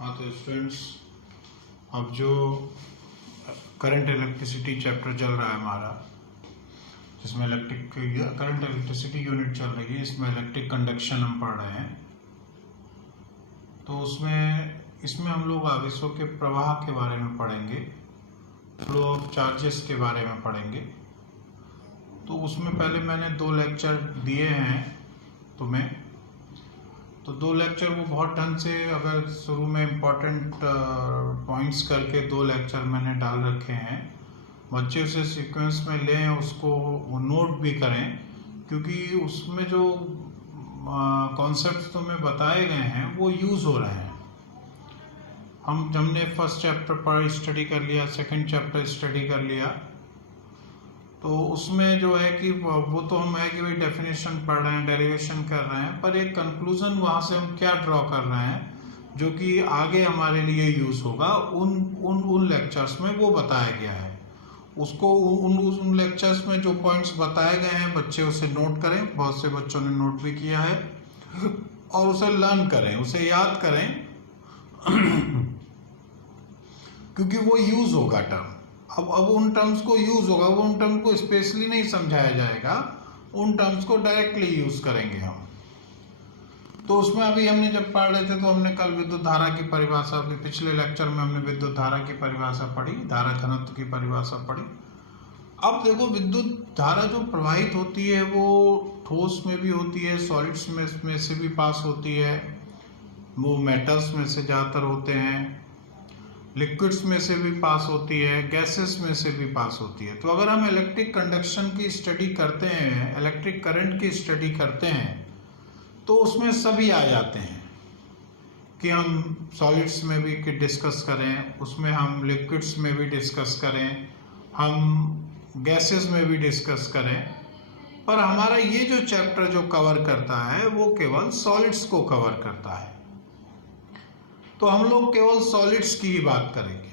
हाँ तो स्टूडेंट्स, अब जो करंट इलेक्ट्रिसिटी चैप्टर चल रहा है हमारा, जिसमें करंट इलेक्ट्रिसिटी यूनिट चल रही है, इसमें इलेक्ट्रिक कंडक्शन हम पढ़ रहे हैं। तो इसमें हम लोग आवेशों के प्रवाह के बारे में पढ़ेंगे, फ्लो ऑफ चार्जेस के बारे में पढ़ेंगे। तो उसमें पहले मैंने 2 लेक्चर दिए हैं तुम्हें, तो 2 लेक्चर वो बहुत ढंग से, अगर शुरू में इम्पोर्टेंट पॉइंट्स करके 2 लेक्चर मैंने डाल रखे हैं। बच्चे उसे सीक्वेंस में लें, उसको नोट भी करें, क्योंकि उसमें जो कॉन्सेप्ट्स तुम्हें बताए गए हैं वो यूज़ हो रहे हैं। हमने फर्स्ट चैप्टर पर स्टडी कर लिया, सेकंड चैप्टर स्टडी कर लिया, तो उसमें जो है कि वो तो हम है कि भाई डेफिनेशन पढ़ रहे हैं, डेरिवेशन कर रहे हैं, पर एक कंक्लूजन वहाँ से हम क्या ड्रॉ कर रहे हैं जो कि आगे हमारे लिए यूज़ होगा, उन लेक्चर्स में वो बताया गया है। उसको उन लेक्चर्स में जो पॉइंट्स बताए गए हैं बच्चे उसे नोट करें, बहुत से बच्चों ने नोट भी किया है, और उसे लर्न करें, उसे याद करें क्योंकि वो यूज़ होगा टर्म। अब उन टर्म्स को यूज़ होगा, वो उन टर्म को स्पेशली नहीं समझाया जाएगा, उन टर्म्स को डायरेक्टली यूज़ करेंगे हम। तो उसमें अभी हमने जब पढ़ रहे थे तो हमने कल विद्युत धारा की परिभाषा, अभी पिछले लेक्चर में हमने विद्युत धारा की परिभाषा पढ़ी, धारा घनत्व की परिभाषा पढ़ी। अब देखो, विद्युत धारा जो प्रवाहित होती है वो ठोस में भी होती है, सॉलिड्स में से भी पास होती है, वो मेटल्स में से ज़्यादातर होते हैं, लिक्विड्स में से भी पास होती है, गैसेस में से भी पास होती है। तो अगर हम इलेक्ट्रिक कंडक्शन की स्टडी करते हैं, इलेक्ट्रिक करंट की स्टडी करते हैं, तो उसमें सभी आ जाते हैं कि हम सॉलिड्स में भी डिस्कस करें, उसमें हम लिक्विड्स में भी डिस्कस करें, हम गैसेस में भी डिस्कस करें। पर हमारा ये जो चैप्टर जो कवर करता है वो केवल सॉलिड्स को कवर करता है, तो हम लोग केवल सॉलिड्स की ही बात करेंगे।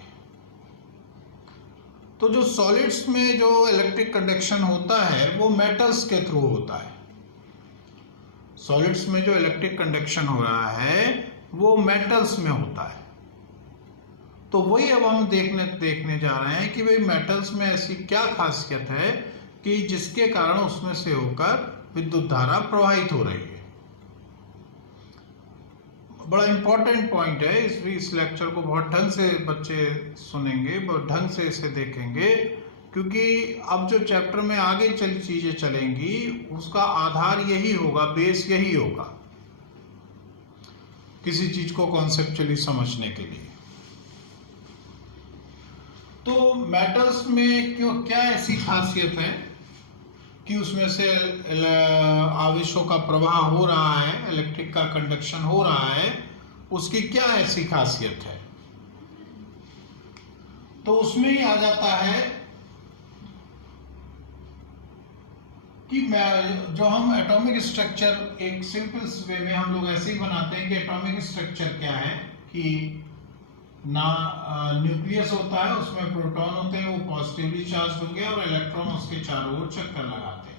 तो जो सॉलिड्स में जो इलेक्ट्रिक कंडक्शन होता है वो मेटल्स के थ्रू होता है। सॉलिड्स में जो इलेक्ट्रिक कंडक्शन हो रहा है वो मेटल्स में होता है। तो वही अब हम देखने जा रहे हैं कि भाई मेटल्स में ऐसी क्या खासियत है कि जिसके कारण उसमें से होकर विद्युत धारा प्रवाहित हो रही है। बड़ा इंपॉर्टेंट पॉइंट है, इस लेक्चर को बहुत ढंग से बच्चे सुनेंगे, बहुत ढंग से इसे देखेंगे, क्योंकि अब जो चैप्टर में आगे चीजें चलेंगी उसका आधार यही होगा, बेस यही होगा किसी चीज को कॉन्सेप्चुअली समझने के लिए। तो मेटल्स में क्या ऐसी खासियत है कि उसमें से आवेशों का प्रवाह हो रहा है, इलेक्ट्रिक का कंडक्शन हो रहा है, उसकी क्या ऐसी खासियत है? तो उसमें ही आ जाता है कि जो हम एटॉमिक स्ट्रक्चर एक सिंपल वे में हम लोग ऐसे ही बनाते हैं कि एटॉमिक स्ट्रक्चर क्या है कि ना न्यूक्लियस होता है, उसमें प्रोटॉन होते हैं, वो पॉजिटिवली चार्ज होंगे और इलेक्ट्रॉन उसके चारों ओर चक्कर लगाते हैं।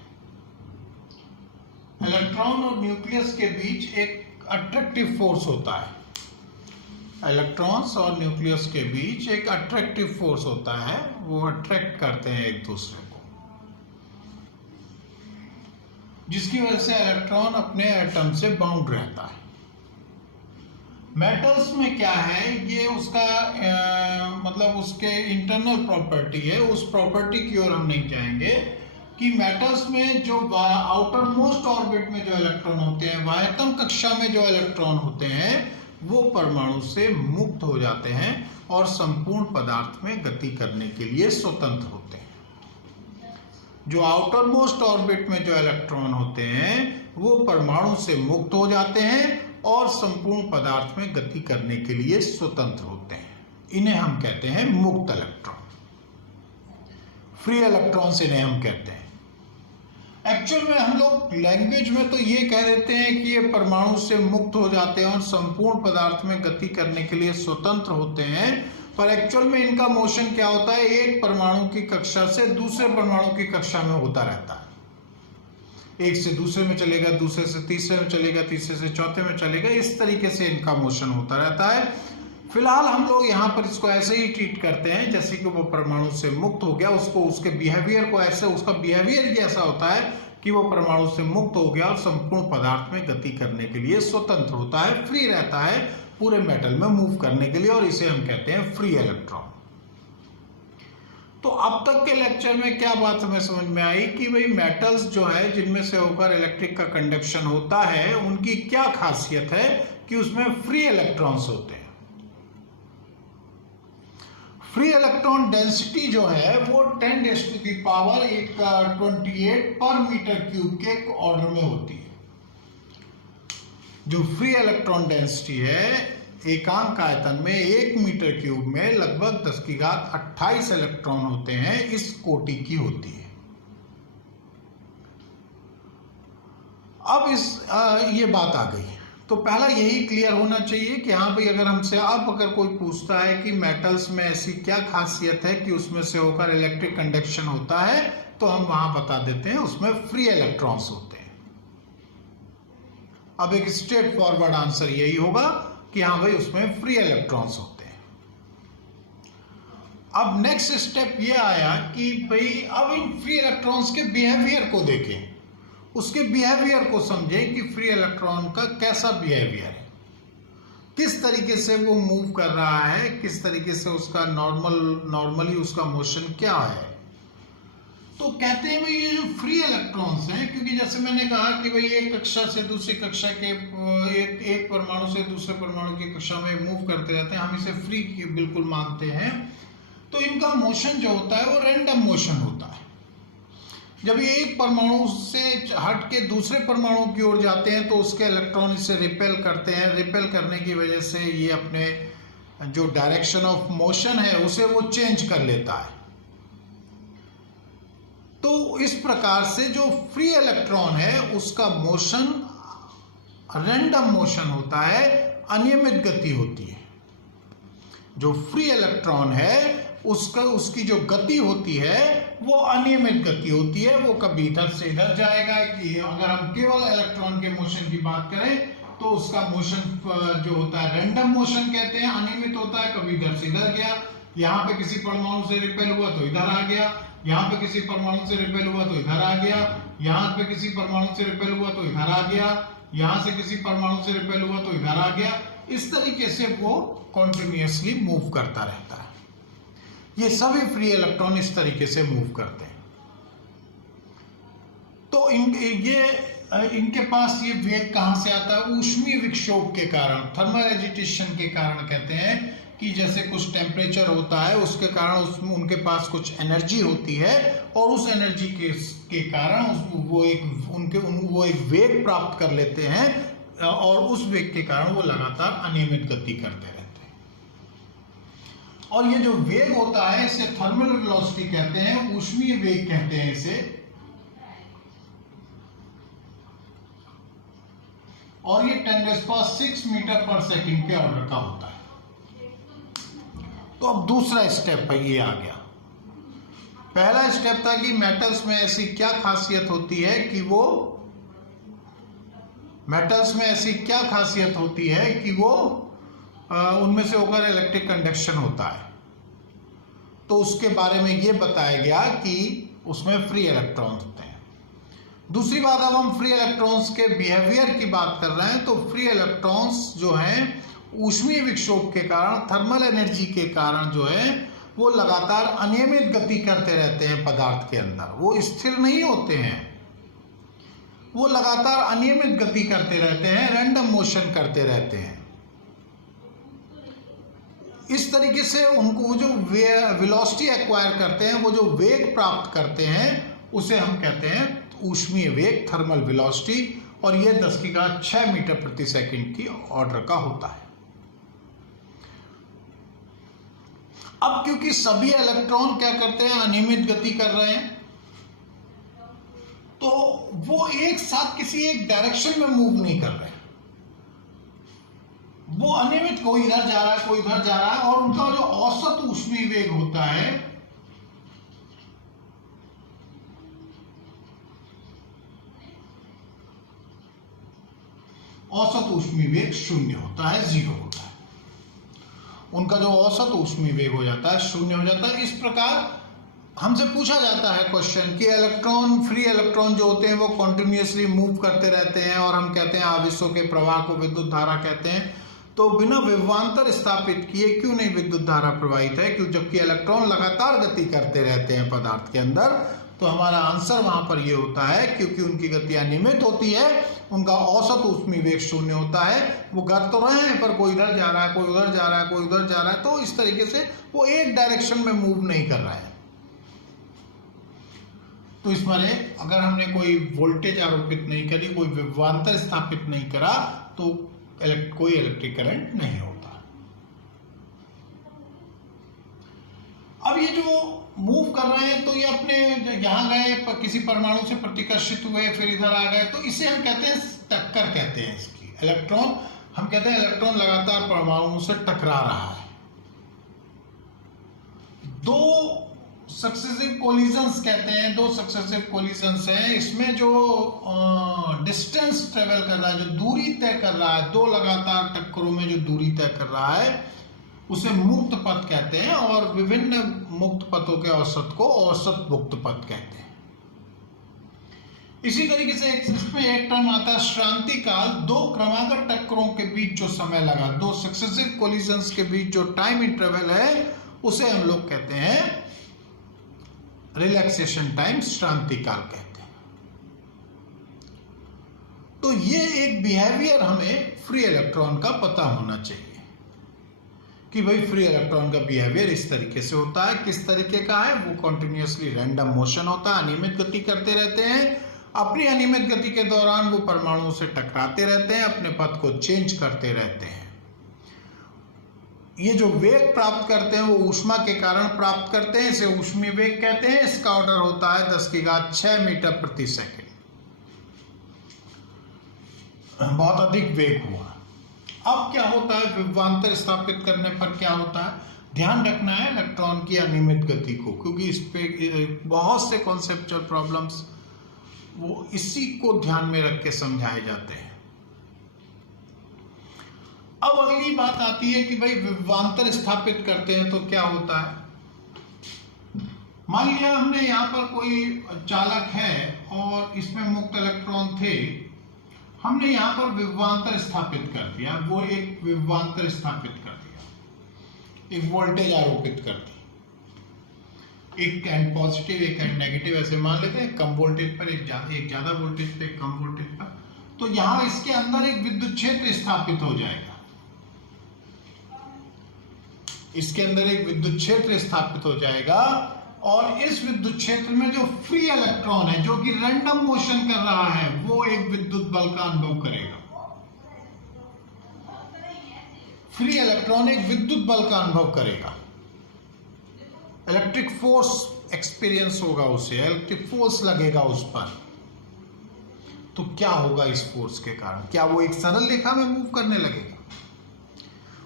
इलेक्ट्रॉन और न्यूक्लियस के बीच एक अट्रैक्टिव फोर्स होता है, इलेक्ट्रॉन्स और न्यूक्लियस के बीच एक अट्रैक्टिव फोर्स होता है, वो अट्रैक्ट करते हैं एक दूसरे को, जिसकी वजह से इलेक्ट्रॉन अपने एटम से बाउंड रहता है। मेटल्स में क्या है, ये उसका मतलब उसके इंटरनल प्रॉपर्टी है, उस प्रॉपर्टी की ओर हम नहीं जाएंगे कि मेटल्स में जो आउटर मोस्ट ऑर्बिट में जो इलेक्ट्रॉन होते हैं, बाह्यतम कक्षा में जो इलेक्ट्रॉन होते हैं, वो परमाणु से मुक्त हो जाते हैं और संपूर्ण पदार्थ में गति करने के लिए स्वतंत्र होते हैं। जो आउटर मोस्ट ऑर्बिट में जो इलेक्ट्रॉन होते हैं वो परमाणु से मुक्त हो जाते हैं और संपूर्ण पदार्थ में गति करने के लिए स्वतंत्र होते हैं। इन्हें हम कहते हैं मुक्त इलेक्ट्रॉन, फ्री इलेक्ट्रॉन्स इन्हें हम कहते हैं। एक्चुअल में हम लोग लैंग्वेज में तो ये कह देते हैं कि ये परमाणु से मुक्त हो जाते हैं और संपूर्ण पदार्थ में गति करने के लिए स्वतंत्र होते हैं, पर एक्चुअल में इनका मोशन क्या होता है, एक परमाणु की कक्षा से दूसरे परमाणु की कक्षा में होता रहता है। एक से दूसरे में चलेगा, दूसरे से तीसरे में चलेगा, तीसरे से चौथे में चलेगा, इस तरीके से इनका मोशन होता रहता है। फिलहाल हम लोग यहाँ पर इसको ऐसे ही ट्रीट करते हैं जैसे कि वो परमाणु से मुक्त हो गया, उसको उसके बिहेवियर को ऐसे, उसका बिहेवियर ही ऐसा होता है कि वो परमाणु से मुक्त हो गया और संपूर्ण पदार्थ में गति करने के लिए स्वतंत्र होता है, फ्री रहता है पूरे मेटल में मूव करने के लिए, और इसे हम कहते हैं फ्री इलेक्ट्रॉन। तो अब तक के लेक्चर में क्या बात हमें समझ में आई कि भाई मेटल्स जो है जिनमें से होकर इलेक्ट्रिक का कंडक्शन होता है उनकी क्या खासियत है कि उसमें फ्री इलेक्ट्रॉन्स होते हैं। फ्री इलेक्ट्रॉन डेंसिटी जो है वो 10⁻28 पर मीटर क्यूब के ऑर्डर में होती है। जो फ्री इलेक्ट्रॉन डेंसिटी है एकांक आयतन में 1 मीटर क्यूब में लगभग 10⁻28 इलेक्ट्रॉन होते हैं, इस कोटि की होती है। अब ये बात आ गई, तो पहला यही क्लियर होना चाहिए कि हाँ भाई, अगर हमसे अब अगर कोई पूछता है कि मेटल्स में ऐसी क्या खासियत है कि उसमें से होकर इलेक्ट्रिक कंडक्शन होता है, तो हम वहां बता देते हैं उसमें फ्री इलेक्ट्रॉन्स होते हैं। अब एक स्ट्रेट फॉरवर्ड आंसर यही होगा कि हाँ भाई उसमें फ्री इलेक्ट्रॉन्स होते हैं। अब नेक्स्ट स्टेप ये आया कि भाई अब इन फ्री इलेक्ट्रॉन्स के बिहेवियर को देखें, उसके बिहेवियर को समझें कि फ्री इलेक्ट्रॉन का कैसा बिहेवियर है, किस तरीके से वो मूव कर रहा है, किस तरीके से उसका नॉर्मली उसका मोशन क्या है। तो कहते हैं भाई ये जो फ्री इलेक्ट्रॉन्स हैं, क्योंकि जैसे मैंने कहा कि भाई एक कक्षा से दूसरी कक्षा के एक परमाणु से दूसरे परमाणु की कक्षा में मूव करते रहते हैं, हम इसे फ्री बिल्कुल मानते हैं। तो इनका मोशन जो होता है वो रैंडम मोशन होता है। जब ये एक परमाणु से हट के दूसरे परमाणु की ओर जाते हैं तो उसके इलेक्ट्रॉन इससे रिपेल करते हैं, रिपेल करने की वजह से ये अपने जो डायरेक्शन ऑफ मोशन है उसे वो चेंज कर लेता है। तो इस प्रकार से जो फ्री इलेक्ट्रॉन है उसका मोशन रैंडम मोशन होता है, अनियमित गति होती है। जो फ्री इलेक्ट्रॉन है उसकी जो गति होती है वो अनियमित गति होती है, वो कभी इधर से इधर जाएगा। कि अगर हम केवल इलेक्ट्रॉन के मोशन की बात करें तो उसका मोशन जो होता है रैंडम मोशन कहते हैं, अनियमित होता है, कभी इधर से इधर गया, यहाँ पे किसी परमाणु से रिपेल हुआ तो इधर आ गया, यहाँ पे किसी परमाणु से रिपेल हुआ तो इधर आ गया, यहाँ पे किसी परमाणु से रिपेल हुआ तो इधर आ गया, यहाँ से किसी परमाणु से रिपेल हुआ तो इधर आ गया। इस तरीके से वो कॉन्टिन्यूअसली मूव करता रहता है। ये सभी फ्री इलेक्ट्रॉन इस तरीके से मूव करते हैं। तो इनके पास ये वेग कहां से आता है? ऊष्मीय विक्षोभ के कारण, थर्मल एजिटेशन के कारण। कहते हैं कि जैसे कुछ टेम्परेचर होता है उसके कारण उसमें उनके पास कुछ एनर्जी होती है और उस एनर्जी के कारण वो एक वेग प्राप्त कर लेते हैं और उस वेग के कारण वो लगातार अनियमित गति करते रहते हैं। और ये जो वेग होता है इसे थर्मल वेलोसिटी कहते हैं, ऊष्मीय वेग कहते हैं इसे। और ये 10⁶ मीटर पर सेकंड के ऑर्डर का होता है। तो अब दूसरा स्टेप है, ये आ गया। पहला स्टेप था कि मेटल्स में ऐसी क्या खासियत होती है कि वो उनमें से होकर इलेक्ट्रिक कंडक्शन होता है। तो उसके बारे में ये बताया गया कि उसमें फ्री इलेक्ट्रॉन्स होते हैं। दूसरी बात, अब हम फ्री इलेक्ट्रॉन्स के बिहेवियर की बात कर रहे हैं। तो फ्री इलेक्ट्रॉन्स जो हैं ऊष्मीय विक्षोभ के कारण, थर्मल एनर्जी के कारण जो है वो लगातार अनियमित गति करते रहते हैं पदार्थ के अंदर। वो स्थिर नहीं होते हैं, वो लगातार अनियमित गति करते रहते हैं, रैंडम मोशन करते रहते हैं। इस तरीके से उनको जो वेलोसिटी एक्वायर करते हैं, वो जो वेग प्राप्त करते हैं, उसे हम कहते हैं ऊष्मीय वेग, थर्मल वेलोसिटी। और ये 10⁶ मीटर प्रति सेकंड की ऑर्डर का होता है। अब क्योंकि सभी इलेक्ट्रॉन क्या करते हैं, अनियमित गति कर रहे हैं, तो वो एक साथ किसी एक डायरेक्शन में मूव नहीं कर रहे, वो अनियमित, कोई इधर जा रहा है कोई इधर जा रहा है। और उनका जो औसत ऊष्मीय वेग होता है औसत ऊष्मीय वेग 0 होता है, 0 होता है। उनका जो औसत ऊष्मीय वेग हो जाता है शून्य हो जाता है। इस प्रकार हमसे पूछा जाता है क्वेश्चन कि इलेक्ट्रॉन, फ्री इलेक्ट्रॉन जो होते हैं वो कॉन्टिन्यूसली मूव करते रहते हैं और हम कहते हैं आवेशों के प्रवाह को विद्युत धारा कहते हैं, तो बिना विभवांतर स्थापित किए क्यों नहीं विद्युत धारा प्रवाहित है? क्यों? जबकि इलेक्ट्रॉन लगातार गति करते रहते हैं पदार्थ के अंदर। तो हमारा आंसर वहां पर ये होता है क्योंकि उनकी गति अनियमित होती है, उनका औसत ऊष्मीय वेग शून्य होता है। वो कर तो रहे हैं पर कोई इधर जा रहा है, कोई उधर जा रहा है, कोई उधर जा रहा है, तो इस तरीके से वो एक डायरेक्शन में मूव नहीं कर रहा है। तो इस माने अगर हमने कोई वोल्टेज आरोपित नहीं करी, कोई विभवांतर स्थापित नहीं करा, तो कोई इलेक्ट्रिक करंट नहीं होता। अब ये जो मूव कर रहे हैं तो ये अपने यहां गए, किसी परमाणु से प्रतिकर्षित हुए, फिर इधर आ गए, तो इसे हम कहते हैं टक्कर कहते हैं इसकी। इलेक्ट्रॉन, हम कहते हैं इलेक्ट्रॉन लगातार परमाणु से टकरा रहा है। दो सक्सेसिव कोलिजन्स कहते हैं, दो सक्सेसिव कोलिजन्स हैं। इसमें जो डिस्टेंस ट्रेवल कर रहा है, जो दूरी तय कर रहा है, दो लगातार टक्करों में जो दूरी तय कर रहा है उसे मुक्त पथ कहते हैं, और विभिन्न मुक्त पथों के औसत को औसत मुक्त पथ कहते हैं। इसी तरीके से इसमें एक टर्म आता है श्रांति काल। दो क्रमागत टक्करों के बीच जो समय लगा, दो सक्सेसिव कोलिजन्स के बीच जो टाइम इंटरवल है उसे हम लोग कहते हैं रिलैक्सेशन टाइम, श्रांति काल कहते हैं। तो ये एक बिहेवियर हमें फ्री इलेक्ट्रॉन का पता होना चाहिए कि भाई फ्री इलेक्ट्रॉन का बिहेवियर इस तरीके से होता है। किस तरीके का है? वो कॉन्टिन्यूसली रैंडम मोशन होता है, अनियमित गति करते रहते हैं। अपनी अनियमित गति के दौरान वो परमाणु से टकराते रहते हैं, अपने पथ को चेंज करते रहते हैं। ये जो वेग प्राप्त करते हैं वो ऊष्मा के कारण प्राप्त करते हैं, इसे ऊष्मीय वेग कहते हैं। इसका ऑर्डर होता है 10⁶ मीटर प्रति सेकंड। बहुत अधिक वेग हुआ। अब क्या होता है विभवांतर स्थापित करने पर क्या होता है? ध्यान रखना है इलेक्ट्रॉन की अनियमित गति को, क्योंकि इस पे बहुत से कॉन्सेप्चुअल प्रॉब्लम्स वो इसी को ध्यान में रख के समझाए जाते हैं। अब अगली बात आती है कि भाई विभवांतर स्थापित करते हैं तो क्या होता है? मान लिया हमने यहाँ पर कोई चालक है और इसमें मुक्त इलेक्ट्रॉन थे, हमने यहाँ पर विभवांतर स्थापित कर दिया, वो एक विभवांतर स्थापित कर दिया, एक वोल्टेज आरोपित कर दी, एक एंड पॉजिटिव एक एंड नेगेटिव ऐसे मान लेते हैं, कम वोल्टेज पर एक ज्यादा वोल्टेज पे कम वोल्टेज पर। तो यहाँ इसके अंदर एक विद्युत क्षेत्र स्थापित हो जाएगा, इसके अंदर एक विद्युत क्षेत्र स्थापित हो जाएगा, और इस विद्युत क्षेत्र में जो फ्री इलेक्ट्रॉन है जो कि रैंडम मोशन कर रहा है वो एक विद्युत बल का अनुभव करेगा। फ्री इलेक्ट्रॉन एक विद्युत बल का अनुभव करेगा, इलेक्ट्रिक फोर्स एक्सपीरियंस होगा उसे, इलेक्ट्रिक फोर्स लगेगा उस पर। तो क्या होगा इस फोर्स के कारण? क्या वो एक सरल रेखा में मूव करने लगेगा?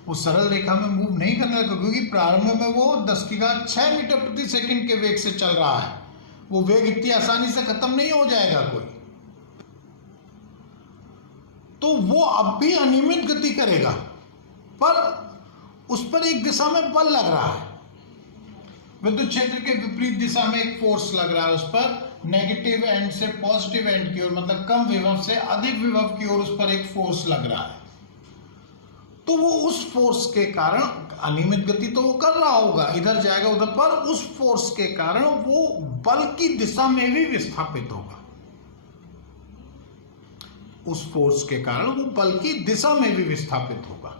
वो सरल रेखा में मूव नहीं करने लगा, क्योंकि प्रारंभ में वो 10⁶ मीटर प्रति सेकंड के वेग से चल रहा है। वो वेग इतनी आसानी से खत्म नहीं हो जाएगा कोई, तो वो अब भी अनियमित गति करेगा, पर उस पर एक दिशा में बल लग रहा है। विद्युत क्षेत्र के विपरीत दिशा में एक फोर्स लग रहा है उस पर, नेगेटिव एंड से पॉजिटिव एंड की ओर, मतलब कम विभव से अधिक विभव की ओर उस पर एक फोर्स लग रहा है। तो वो उस फोर्स के कारण अनियमित गति तो वो कर रहा होगा, इधर जाएगा उधर, पर उस फोर्स के कारण वो बल की दिशा में भी विस्थापित होगा। उस फोर्स के कारण वो बल की दिशा में भी विस्थापित होगा,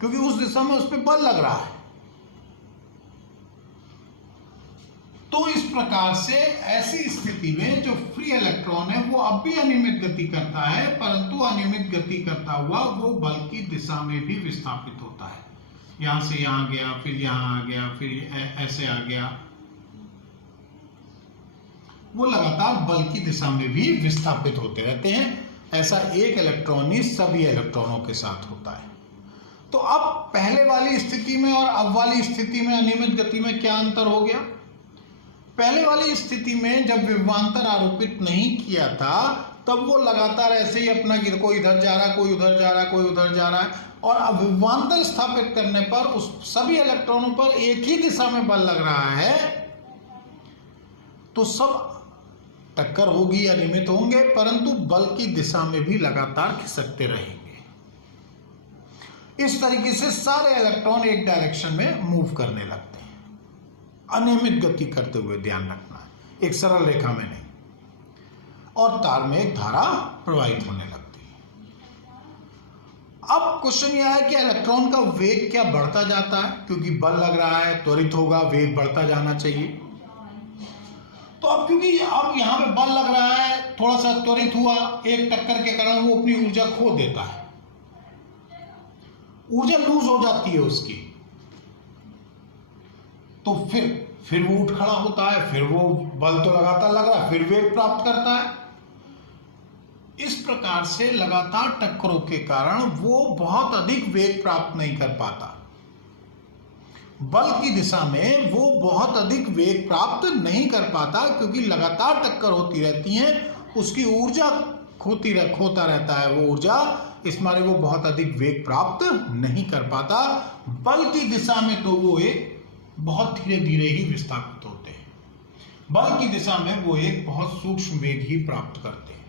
क्योंकि उस दिशा में उस पर बल लग रहा है। तो इस प्रकार से ऐसी स्थिति में जो फ्री इलेक्ट्रॉन है वो अब भी अनियमित गति करता है, परंतु अनियमित गति करता हुआ वो बल की दिशा में भी विस्थापित होता है। यहां से यहां गया, फिर यहां आ गया, फिर ऐसे आ गया, वो लगातार बल की दिशा में भी विस्थापित होते रहते हैं। ऐसा एक इलेक्ट्रॉन ही सभी इलेक्ट्रॉनों के साथ होता है। तो अब पहले वाली स्थिति में और अब वाली स्थिति में अनियमित गति में क्या अंतर हो गया? पहले वाली स्थिति में जब विभवांतर आरोपित नहीं किया था तब वो लगातार ऐसे ही अपना कोई इधर जा रहा है, कोई उधर जा रहा है, कोई उधर जा रहा है, और अब विभवांतर स्थापित करने पर उस सभी इलेक्ट्रॉनों पर एक ही दिशा में बल लग रहा है, तो सब टक्कर होगी, अनियमित होंगे, परंतु बल की दिशा में भी लगातार खिसकते रहेंगे। इस तरीके से सारे इलेक्ट्रॉन एक डायरेक्शन में मूव करने लगते हैं, अनियमित गति करते हुए, ध्यान रखना है, एक सरल रेखा में नहीं, और तार में एक धारा प्रवाहित होने लगती है। अब क्वेश्चन यह है कि इलेक्ट्रॉन का वेग क्या बढ़ता जाता है, क्योंकि बल लग रहा है, त्वरित होगा, वेग बढ़ता जाना चाहिए। तो अब क्योंकि अब यहां पे बल लग रहा है, थोड़ा सा त्वरित हुआ, एक टक्कर के कारण वो अपनी ऊर्जा खो देता है, ऊर्जा लूज हो जाती है उसकी, तो फिर वो उठ खड़ा होता है, फिर वो बल तो लगातार लग रहा है, फिर वेग प्राप्त करता है। इस प्रकार से लगातार टक्करों के कारण वो बहुत अधिक वेग प्राप्त नहीं कर पाता, बल की दिशा में वो बहुत अधिक वेग प्राप्त नहीं कर पाता, क्योंकि लगातार टक्कर होती रहती है, उसकी ऊर्जा खोता रहता है वो ऊर्जा, इस मारे वो बहुत अधिक वेग प्राप्त नहीं कर पाता। बल की दिशा में तो वो एक बहुत धीरे धीरे ही विस्थापित होते हैं, बल की दिशा में वो एक बहुत सूक्ष्म वेग ही प्राप्त करते हैं,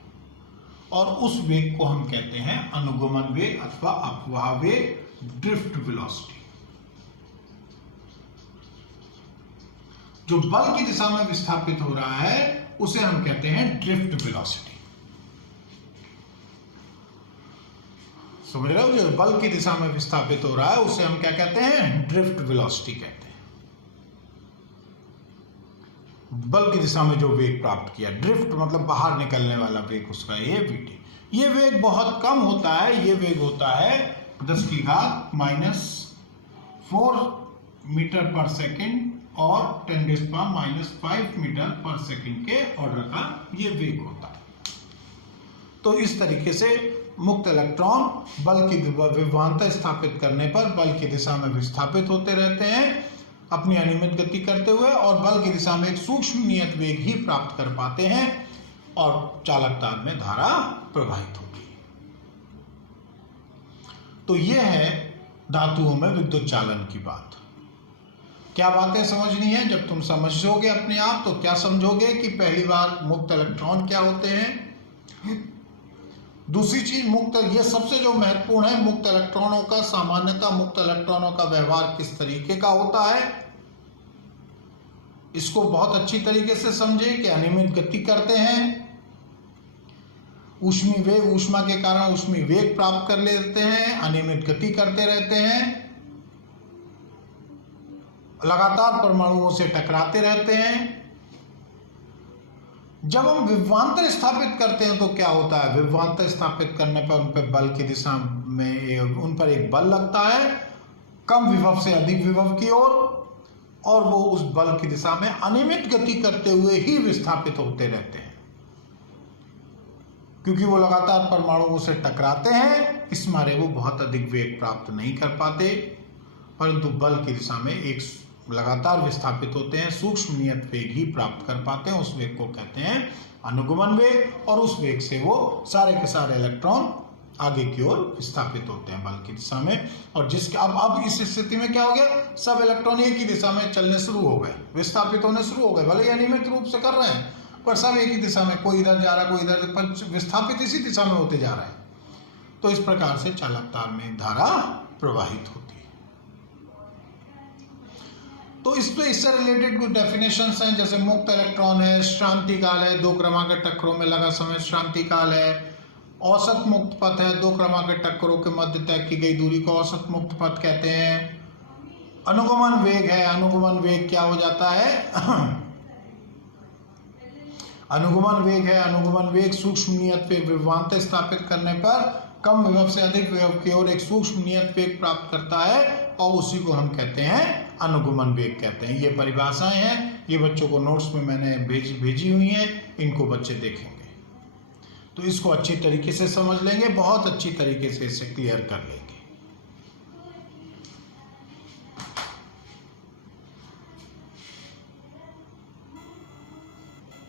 और उस वेग को हम कहते हैं अनुगमन वेग अथवा अपवाह वेग, ड्रिफ्ट वेलोसिटी। जो बल की दिशा में विस्थापित हो रहा है उसे हम कहते हैं ड्रिफ्ट वेलोसिटी। समझ रहे हो, जो बल की दिशा में विस्थापित हो रहा है उसे हम क्या कहते हैं, ड्रिफ्ट वेलोसिटी कहते हैं। बल की दिशा में जो वेग प्राप्त किया, ड्रिफ्ट मतलब बाहर निकलने वाला वेग उसका, ये वीटी। ये वेग बहुत कम होता है, ये वेग होता है 10 की घात -4 मीटर पर सेकंड और 10⁻⁻5 मीटर पर सेकंड के ऑर्डर का ये वेग होता है। तो इस तरीके से मुक्त इलेक्ट्रॉन बल की विभवांतर स्थापित करने पर बल की दिशा में विस्थापित होते रहते हैं अपनी अनियमित गति करते हुए, और बल की दिशा में एक सूक्ष्म नियत वेग ही प्राप्त कर पाते हैं, और चालक तार में धारा प्रवाहित होती है। तो यह है धातुओं में विद्युत चालन की बात। क्या बातें समझनी है, जब तुम समझोगे अपने आप तो क्या समझोगे कि पहली बार मुक्त इलेक्ट्रॉन क्या होते हैं, दूसरी चीज मुक्त, ये सबसे जो महत्वपूर्ण है, मुक्त इलेक्ट्रॉनों का सामान्यतः मुक्त इलेक्ट्रॉनों का व्यवहार किस तरीके का होता है, इसको बहुत अच्छी तरीके से समझे कि अनियमित गति करते हैं, ऊष्मी वेग, ऊष्मा के कारण ऊष्मी वेग प्राप्त कर लेते हैं, अनियमित गति करते रहते हैं, लगातार परमाणुओं से टकराते रहते हैं। जब हम विभवांतर स्थापित करते हैं तो क्या होता है, विभवांतर स्थापित करने पर उन पर बल की दिशा में उन पर एक बल लगता है कम विभव से अधिक विभव की ओर, और वो उस बल की दिशा में अनियमित गति करते हुए ही विस्थापित होते रहते हैं, क्योंकि वो लगातार परमाणुओं से टकराते हैं, इस मारे वो बहुत अधिक वेग प्राप्त नहीं कर पाते, परंतु बल की दिशा में एक लगातार विस्थापित होते हैं, सूक्ष्म नियत वेग ही प्राप्त कर पाते हैं, उस वेग को कहते हैं अनुगमन वेग, और उस वेग से वो सारे के सारे इलेक्ट्रॉन आगे की ओर विस्थापित होते हैं बल की दिशा में। और जिसके अब इस स्थिति में क्या हो गया, सब इलेक्ट्रॉन एक ही दिशा में चलने शुरू हो गए, विस्थापित होने शुरू हो गए, भले ही अनियमित रूप से कर रहे हैं पर सब एक ही दिशा में, कोई इधर जा रहा है कोई इधर, पर विस्थापित इसी दिशा में होते जा रहे हैं। तो इस प्रकार से चालक तार में धारा प्रवाहित होती है। तो इससे रिलेटेड कुछ डेफिनेशंस हैं, जैसे मुक्त इलेक्ट्रॉन है, श्रांति काल है, 2 क्रमागत टक्करों में लगा समय श्रांति काल है, औसत मुक्त पथ है, 2 क्रमागत टक्करों के मध्य तय की गई दूरी को औसत मुक्त पथ कहते हैं। अनुगमन वेग है, अनुगमन वेग क्या हो जाता है अनुगमन वेग है, अनुगमन वेग सूक्ष्म नियत वेग विभवांतर स्थापित करने पर कम विभव से अधिक विभव की ओर एक सूक्ष्म नियत वेग प्राप्त करता है, और उसी को हम कहते हैं अनुगमन वेग कहते हैं। ये परिभाषाएं हैं, ये बच्चों को नोट्स में मैंने भेजी हुई हैं, इनको बच्चे देखेंगे तो इसको अच्छी तरीके से समझ लेंगे, बहुत अच्छी तरीके से इसे क्लियर कर लेंगे।